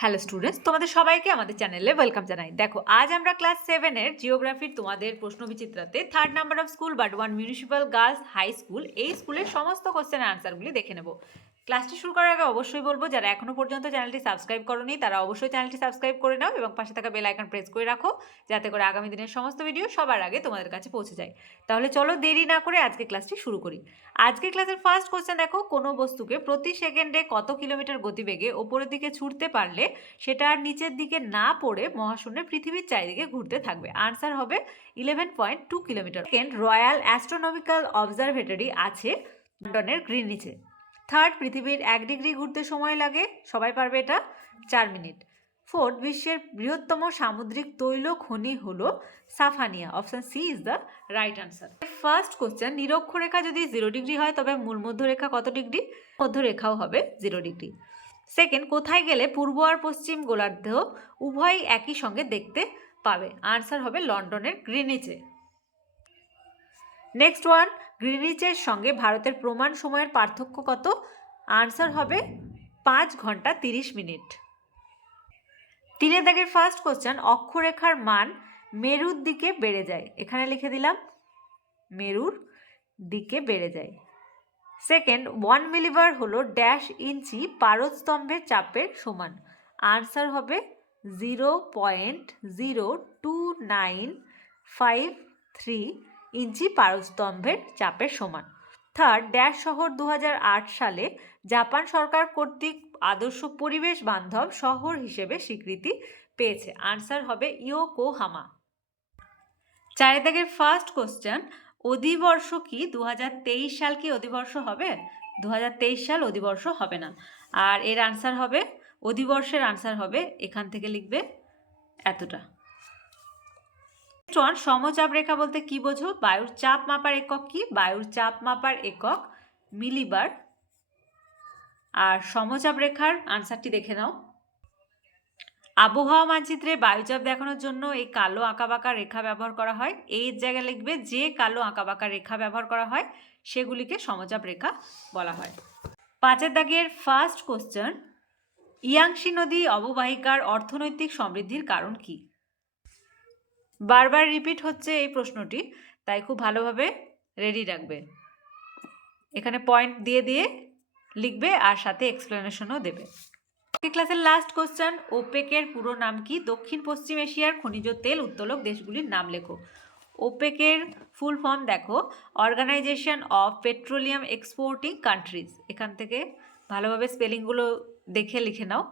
Hello students তোমাদের সবাইকে আমাদের চ্যানেলে ওয়েলকাম জানাই। দেখো, আজ আমরা ক্লাস সেভেনের জিওগ্রাফির তোমাদের প্রশ্ন বিচিত্রাতে third number of school but one municipal girls high school এই স্কুলের সমস্ত কোশ্চেন আনসারগুলি দেখে নেব। ক্লাসটি শুরু করার আগে অবশ্যই বলব, যারা এখনও পর্যন্ত চ্যানেলটি সাবস্ক্রাইব করনি, তারা অবশ্যই চ্যানেলটি সাবস্ক্রাইব করে নাও এবং পাশে থাকা বেল আইকন প্রেস করে রাখো, যাতে করে আগামী দিনের সমস্ত ভিডিও সবার আগে তোমাদের কাছে পৌঁছে যায়। তাহলে চলো দেরি না করে আজকে ক্লাসটি শুরু করি। আজকে ক্লাসের ফার্স্ট কোশ্চেন দেখো, কোনো বস্তুকে প্রতি সেকেন্ডে কত কিলোমিটার গতিবেগে ওপরের দিকে ছুটতে পারলে সেটা আর নিচের দিকে না পড়ে মহাশূন্যে পৃথিবীর চারিদিকে ঘুরতে থাকবে? আনসার হবে eleven point two kilometre. Second royal astronomical observatory আছে, লন্ডনের গ্রিনিচে থার্ড পৃথিবীর এক ডিগ্রি ঘুরতে সময় লাগে। সবাই পারবে এটা? চার মিনিট। ফোর্থ বিশ্বের বৃহত্তম সামুদ্রিক তৈল খনি হলো Safaniya. Option C is the right answer first question নিরক্ষরেখা যদি জিরো ডিগ্রি হয়, তবে মূল মধ্যরেখা কত ডিগ্রি? মধ্যরেখাও হবে জিরো ডিগ্রি সেকেন্ড কোথায় গেলে পূর্ব আর পশ্চিম গোলার্ধ উভয়ই একই সঙ্গে দেখতে পাবে? আনসার হবে লন্ডনের গ্রিনিচে নেক্সট ওয়ান গ্রিনিচের সঙ্গে ভারতের প্রমাণ সময়ের পার্থক্য কত? আনসার হবে পাঁচ ঘণ্টা তিরিশ মিনিট। তিনের দাগের ফার্স্ট কোশ্চেন অক্ষরেখার মান মেরুর দিকে বেড়ে যায়। এখানে লিখে দিলাম, মেরুর দিকে বেড়ে যায়। সেকেন্ড ওয়ান মিলিবার হলো ড্যাশ ইঞ্চি পারস্তম্ভের চাপের সমান। আনসার হবে zero point zero two nine five three inch পারস্তম্ভের চাপের সমান। থার্ড ড্যাশ শহর দু হাজার আট সালে জাপান সরকার কর্তৃক আদর্শ পরিবেশ বান্ধব শহর হিসেবে স্বীকৃতি পেয়েছে। আনসার হবে ইয়োকোহামা। চারের দাগের ফার্স্ট কোশ্চেন অধিবর্ষ কি? দু হাজার তেইশ সাল কি অধিবর্ষ হবে? দু হাজার তেইশ সাল অধিবর্ষ হবে না। আর এর আনসার হবে, অধিবর্ষের আনসার হবে, এখান থেকে লিখবে এতটা। ওয়ান সমচাপ রেখা বলতে কি বোঝো? বায়ুর চাপ মাপার একক কি? বায়ুর চাপ মাপার একক মিলিবার। আর সমচাপ রেখার আনসারটি দেখে নাও। আবহাওয়া মানচিত্রে বায়ুচাপ দেখানোর জন্য এই কালো আঁকাবাঁকা রেখা ব্যবহার করা হয়। এই জায়গায় লিখবে যে কালো আঁকাবাঁকা রেখা ব্যবহার করা হয়, সেগুলিকে সমচাপ রেখা বলা হয়। পাঁচের দাগের ফার্স্ট কোশ্চেন ইয়াংশি নদী অববাহিকার অর্থনৈতিক সমৃদ্ধির কারণ কি? বারবার রিপিট হচ্ছে এই প্রশ্নটি, তাই খুব ভালোভাবে রেডি রাখবে। এখানে পয়েন্ট দিয়ে দিয়ে লিখবে আর সাথে এক্সপ্লেনেশনও দেবে। ক্লাসের লাস্ট কোশ্চেন ওপেকের পুরো নাম কি? দক্ষিণ পশ্চিম এশিয়ার খনিজ, তেল, উত্তোলক দেশগুলির নাম লেখো। ওপেকের ফুল ফর্ম দেখো organization of petroleum exporting countries এখান থেকে ভালোভাবে স্পেলিংগুলো দেখে লিখে নাও।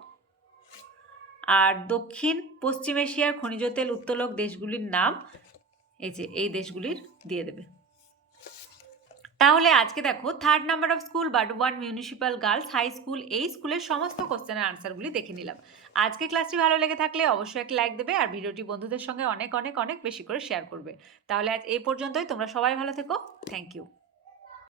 আর দক্ষিণ, পশ্চিম এশিয়ার খনিজ তেল উত্তোলক দেশগুলির নাম এই যে, এই দেশগুলির দিয়ে দেবে। তাহলে আজকে দেখো third number of school one municipal girls high school এই স্কুলের সমস্ত কোশ্চেনের আনসারগুলি দেখে নিলাম। আজকে ক্লাসটি ভালো লেগে থাকলে অবশ্যই একটা লাইক দেবে আর ভিডিওটি বন্ধুদের সঙ্গে অনেক অনেক অনেক বেশি করে শেয়ার করবে। তাহলে আজ এই পর্যন্তই, তোমরা সবাই ভালো থেকো। Thank you